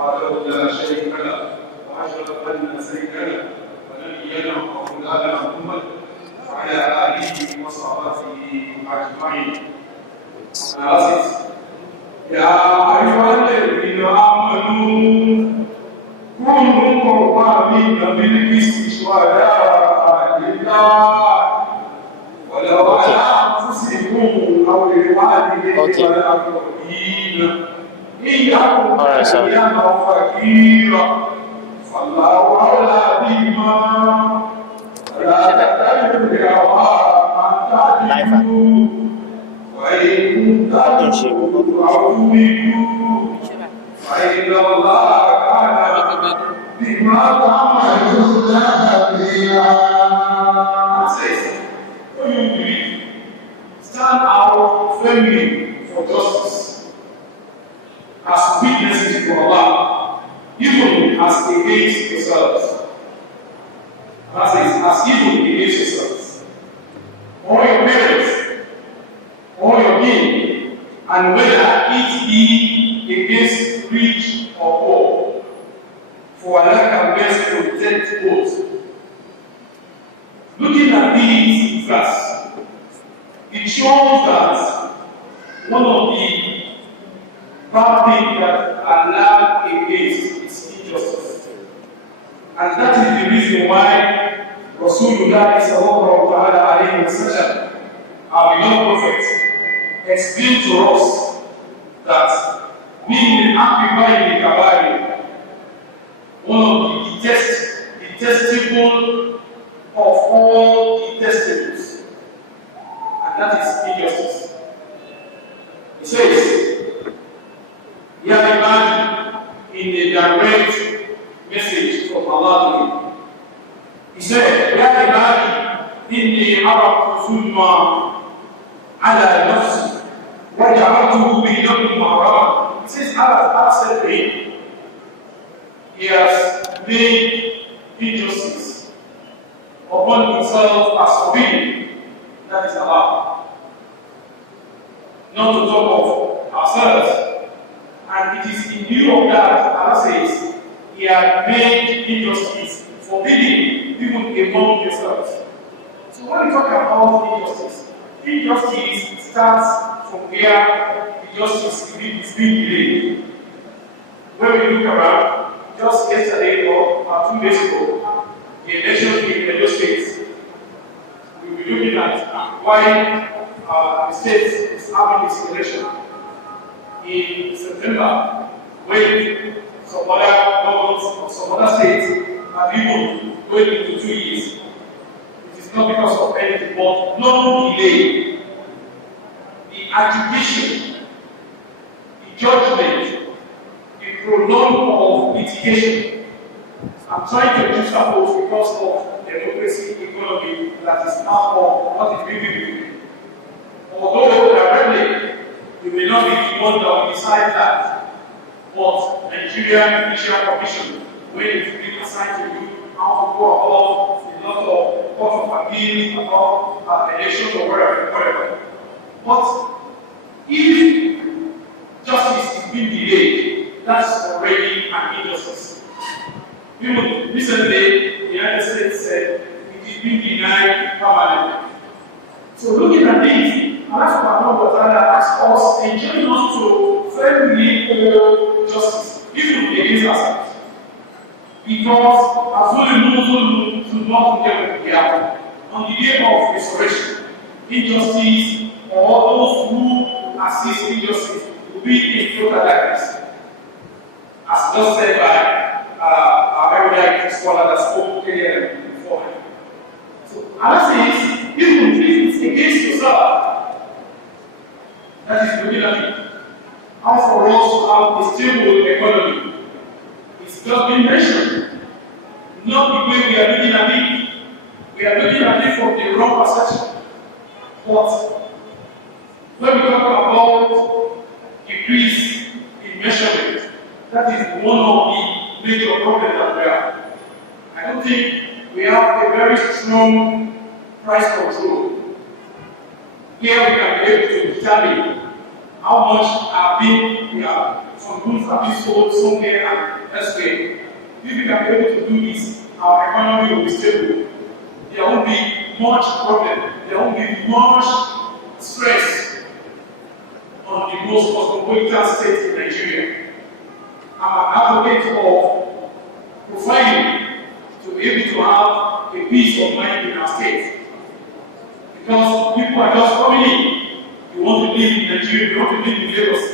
وحده لا شريك له واشهد ان سيدنا ونبينا ومولانا محمد وعلى اله وصحبه اجمعين. يا ايها الذين امنوا كونوا قوامين بالقسط شهداء لله ولو على انفسكم او لوالديكم والاقربين إن يكن غنيا أو فقيرا فالله أولى بهما ولا تتبعوا الهوى أن تعدلوا وإن تلووا أو تؤمنوا فإن الله كان بما تعملون خبيرا. When you believe, stand out firmly for justice as witnesses to Allah, even as against yourselves. That is, as even against yourselves, or your parents, or your king, and whether it be against rich or poor. For Allah can best protect both. Looking at these verses, it shows that one of the bad things that Allah against is injustice. And that is the reason why Rasulullah sallallahu alayhi wa sallam, our beloved prophet, explained to us that being occupied in Kabari, one of the detestable of all detestables, and that is injustice. He says, he had a man in a direct message from Allah to him. He said, يا عبادي إني عرفت ظلما على نفسي وجعلته بينكم محرما. He says, Allah said to him, he has made injustice upon himself as forbidden. That is Allah. Not to talk of ourselves. And it is in view of that, Allah says, He had made injustice forbidden even among yourselves. So when we talk about injustice starts from where the justice is being delayed. When we look around, just yesterday or 2 days ago, the election in Edo State, we will be looking at why the state is having this election in September, when some other governments or some other states have even going into 2 years. It is not because of anything, but long delay. The agitation, the judgment, the prolonged of litigation. I'm trying to juxtapose because of democracy economy that is now for what is being. Although directly you may not be the one that will decide that, but Nigerian Judicial Commission, when it's been assigned to you, how to go about a lot of court of appeals, about elections or whatever. But if justice is being delayed, that's already an injustice. Even recently, the United States said it is being denied permanently. So looking at this, Allah subhanahu wa ta'ala asks us, enjoining us to firmly hold justice, even against ourselves. Because Azul should not get together on the day of restoration. Injustice or those who assist injustice will be in total darkness. As just said by our erudite scholar that spoke earlier before. So Allah says, even if it's against yourself, that is looking at it. How for us to have a stable economy? It's just been mentioned. Not the way we are looking at it. We are looking at it from the wrong perception. But when we talk about decrease in measurement, that is one of the major problems that we have. I don't think we have a very strong price control. Here we can be able to determine how how much some goods have been sold somewhere and elsewhere. If we can be able to do this, our economy will be stable. There won't be much problem. There won't be much stress on the most cosmopolitan state in Nigeria. I'm an advocate of profiling to be able to have a peace of mind in our state. Because people are just coming in. You want to live in Nigeria, you want to live in Lagos.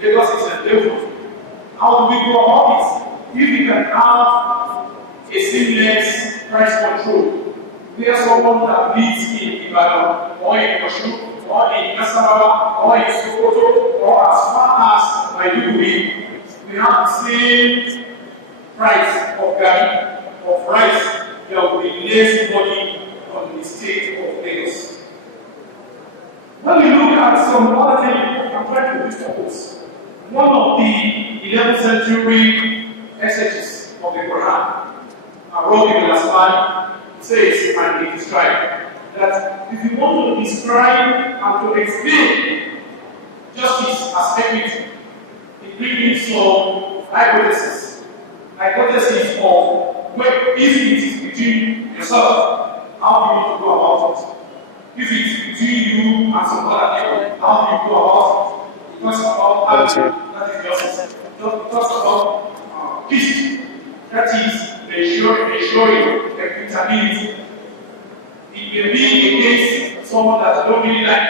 Lagos is a devil. How do we go about this? If we can have a seamless price control, where someone that lives in Ibadan, or in Oshu, or in Nasarawa, or in Sokoto, or as far as Maiduguri, we have the same price of Gari, of rice, there will be less money on the state of Lagos. When we look at some other things, I'm trying to do focus. One of the 11th century exegetes of the Quran, Arabi al-Aswad, says and it describes that if you want to describe and to explain justice as equity, it brings some hypotheses. Hypothesis of if it is between yourself, how do you go about it? If it is between you and some other people, how do you go about it? It talks about harmony, that is justice. It talks about peace, that is ensuring equitability. It may be a case someone that you don't really like,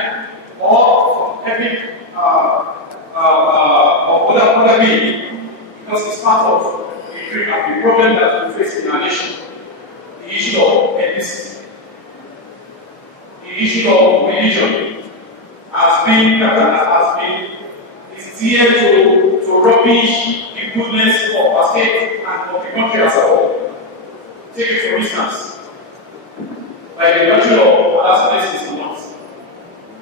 or from ethnic or other meaning, because it's part of the problem that we face in our nation. The issue of ethnicity, the issue of religion has been is here to rubbish the goodness of our state and of the country as a whole. Take it for instance, like the virtue of Allah's blessings in us.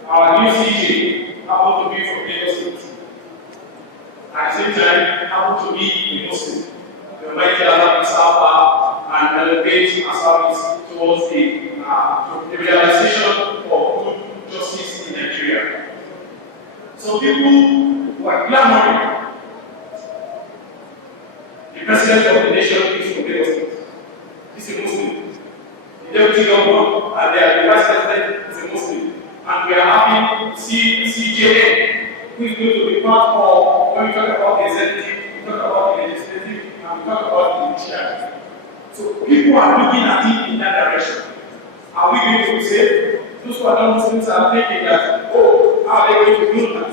Our new CJ happened to be from Lagos State. At the same time, happened to be a Muslim. The Almighty Allah will serve and elevate our service towards the realization of good justice in Nigeria. So people who are clamoring, the president of the nation is from Lagos State. He's a Muslim. The deputy governor and the vice president is a Muslim. And we are having CJN, who is going to be part of when we talk about the executive, we talk about the legislative, and we talk about the judiciary. So people are looking at it in that direction. Are we going to say, those who are not Muslims are thinking that, oh, how are they going to do that?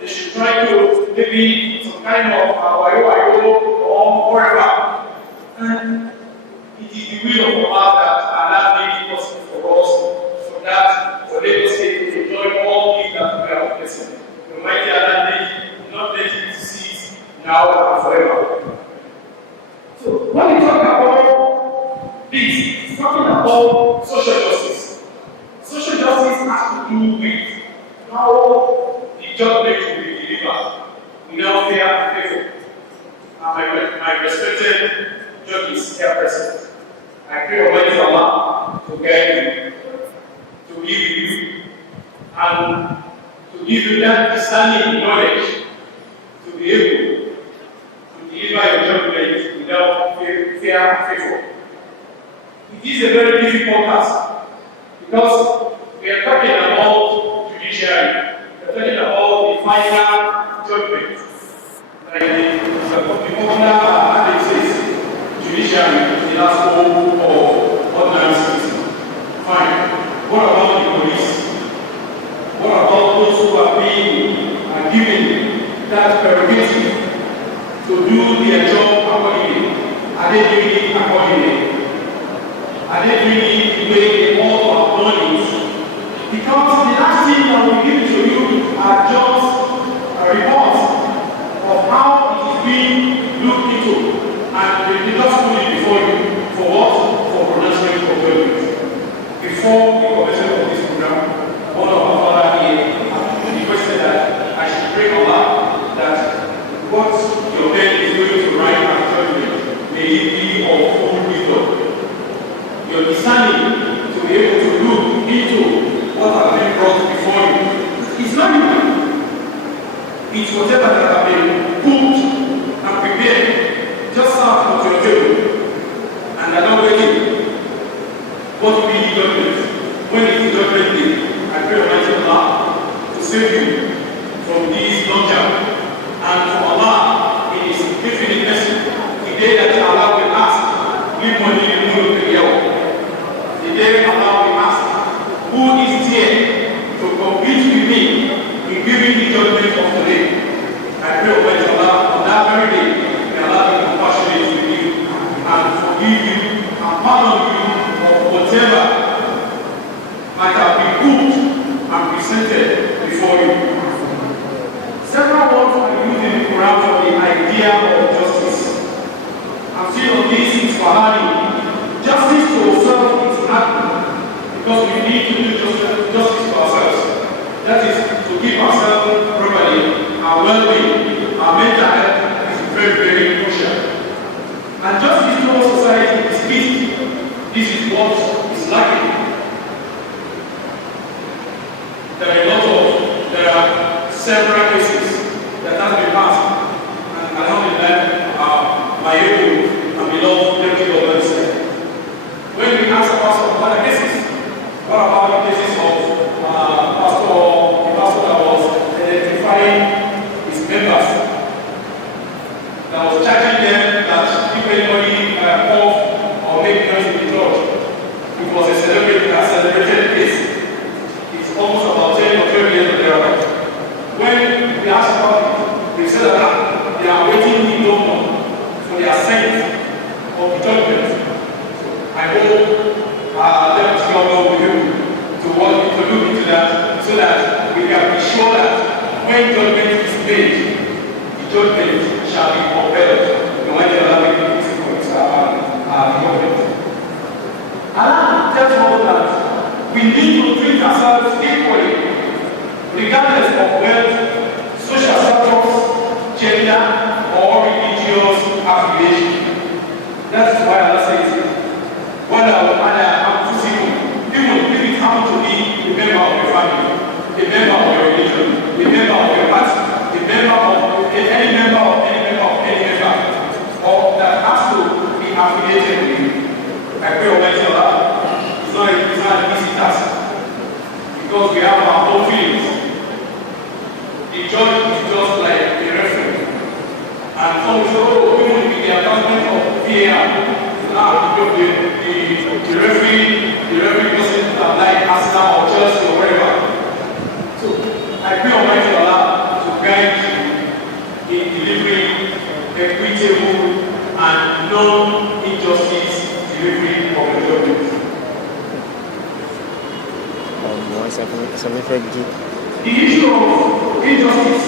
They should try to maybe some kind of wayo or whatever. And it is the will of Allah that Allah made it possible for us, so that for Lagos State to enjoy all things that we are witnessing. The Almighty Allah did not let it cease now and forever. So when we talk about this, it's talking about social justice. Social justice has to do with how the judgment will be delivered in all fair and faithful. My respected judges here present, I pray Almighty Allah to guide you, to be with you, and to give you that understanding knowledge to be able to deliver your judgment without fear and faithful. It is a very difficult task because we are talking about judiciary, we are talking about the final judgment. Like the popular adage says, judiciary is the last hope of ordinary citizens. Fine. What about the police? What about those who are being given that prerogative to do their job accordingly? Are they doing it accordingly? Are they doing it the way they ought to have done it? Because the last thing that we give to you are just reports of how it is being looked into, and they just put it before you. For what? For pronouncement of judgment. Before the commencement of this program, one of our father here requested that I should pray Allah that what your pen is going to write as judgment may it be of full wisdom. Your discerning to be able to look into what has been brought before you is not human. whatever that have been cooked and prepared, just serve onto your table, and they're not waiting. What will be the judgment? When is the judgment day? I pray Almighty Allah to save you from this danger, and to Allah in His infinite mercy, the day that Allah will ask, leave money in the moon of the year. The day Allah will ask, who is here to compete with me in giving the judgment of today? I pray Almighty Allah on that very day, may Allah be compassionate with you and forgive you and pardon you of whatever might have been cooked and presented before you. Several words are used in the Quran for the idea of justice. I'm seeing on this in Swahili. Justice to ourselves is happening because we need to do justice to ourselves. That is to keep ourselves properly, our well-being, our mental health is very, very crucial. And justice to our society is key. This is what is lacking. There are several cases that have been passed, and alhamdulillah, my able and beloved deputy government said. When we ask about some other cases, what about the cases of the pastor that was identifying his members, that was charging them that if anybody off or make noise in the church, it was a celebrated case. It's almost about 10 or 12 years ago. When we asked about it, they said that they are waiting in London for their sense of the judgment. I hope that government will to look into that so that we can be sure that when judgment is made, the judgment shall be upheld. No matter how many people are government. Allah tells us that we need to treat ourselves equally, regardless of wealth, social status, gender, or religious affiliation. That is why Allah says, even if it happens to be a member of your family, a member of your religion, a member of your party, a member of any member of any member, or that has to be affiliated with you. I pray Almighty Allah, it's not an easy task, because we have our own feelings. The judge is just like a referee. And some say, oh, even with the advancement of VAR, the referee doesn't like Arsenal or Chelsea or whatever. So I pray Almighty Allah to guide you in delivering equitable and non-injustice delivery of the judgment. The issue of injustice,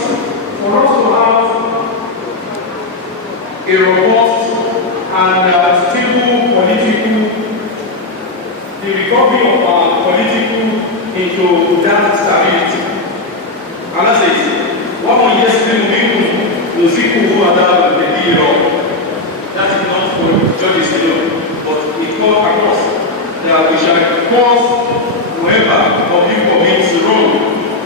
for us to have a robust and stable political, the recovery of our political into that stability. Allah says, "What yesterday we who are that the deal." That is not for judges alone, but it goes across that we shall cause whoever of you commits wrong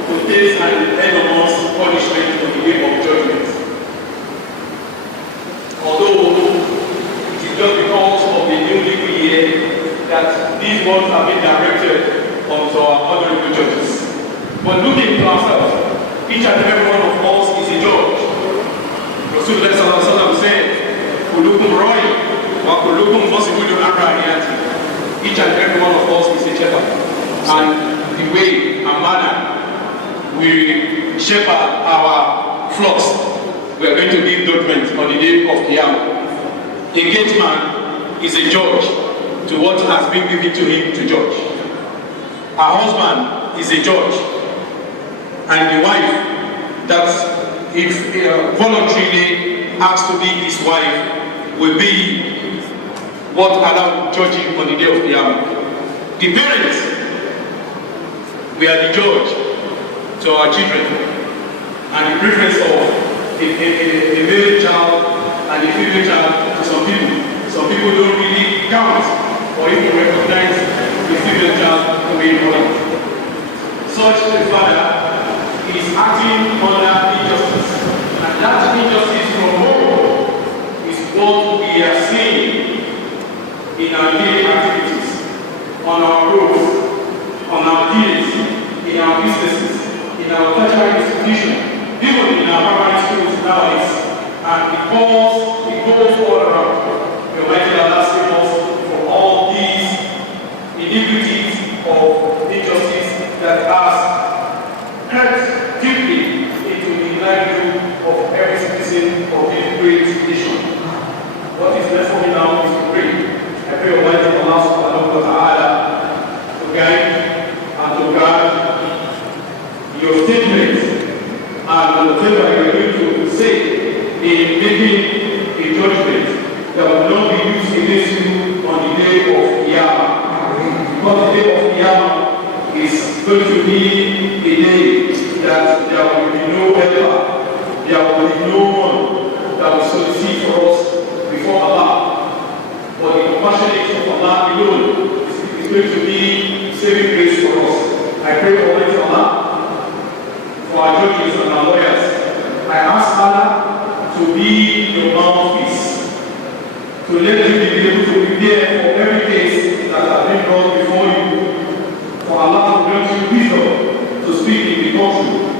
to taste an enormous punishment on the day of judgment. Although it is just because of the new legal year that these words have been directed onto our honorable judges. But looking to ourselves, each and every one of us is a judge. Rasulullah sallallahu alaihi wasallam said, "Kulukum ra'i wa kulukum mas'ulun an ra'iyati." Each and every one of us is a shepherd, and the way and manner we shepherd our flocks, we are going to give judgment on the day of Qiyamah. A gate man is a judge to what has been given to him to judge. A husband is a judge, and the wife that if voluntarily asked to be his wife will be what Allah will judge him on the day of Qiyamah. The parents, we are the judge to our children, and the preference of a male child and a female child to some people. Some people don't really count or even recognize the female child to be important. Such a father is acting under injustice. that injustice from home is what we are seeing in our daily activities, on our roads, on our deals, in our businesses, in our tertiary institutions, even in our primary schools nowadays. And it goes all around. The Almighty Allah save us from all these iniquities of injustice that has cut deeply into the livelihood of every citizen of this great nation. What is left for me now is to pray. I pray Almighty Allah subhanahu wa ta'ala to guide and to guard your statements and whatever you are going to say in making a judgment that will not be used against you on the day of Qiyamah. Because the day of Qiyamah is going to be a day that there will be no helper, there will be no one that will solicit for us before Allah. But the compassionate of Allah alone is going to be saving grace for us. I pray for Almighty Allah, for our judges and our lawyers. I ask Allah to be your mouthpiece, to let you be able to prepare for every case that has been brought before you, for Allah to grant you wisdom to speak in the courtroom.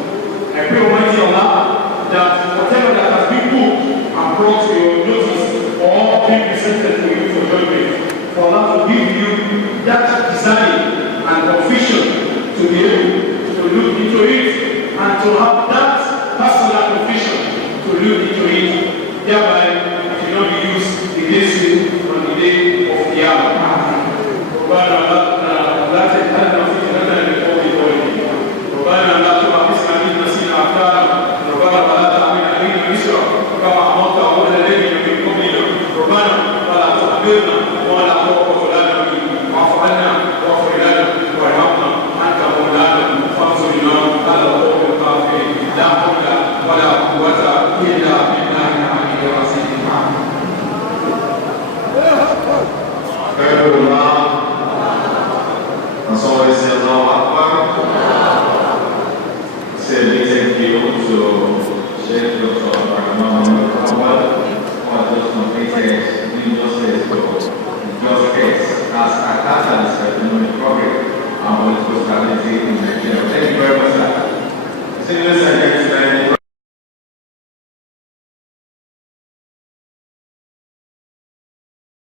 I pray Almighty Allah that whatever that has been put and brought to your notice or been presented to you for judgment, for Allah to give you that desire and conviction to be able to look into it and to have that personal conviction to look into it, thereby it will not be used against you on the day of Qiyamah. ربنا لا تجعلنا فتنة للقوم الظالمين. ربنا لا تؤاخذنا إن نسينا أخطاءنا. ربنا ولا تحمل علينا إصرا كما حملته على الذين من قبلنا. ربنا ولا تحملنا ولا طاقة لنا به. واعف عنا واغفر لنا وارحمنا أنت مولانا فانصرنا على القوم الكافرين. لا حول ولا قوة إلا بالله العلي العظيم. Always say Allahu Akbar. Say thank you to Sheikh Dr. Rahman Muhammad for those completed new justice as a catalyst for economic progress and political stability in Nigeria. Thank you very much, sir.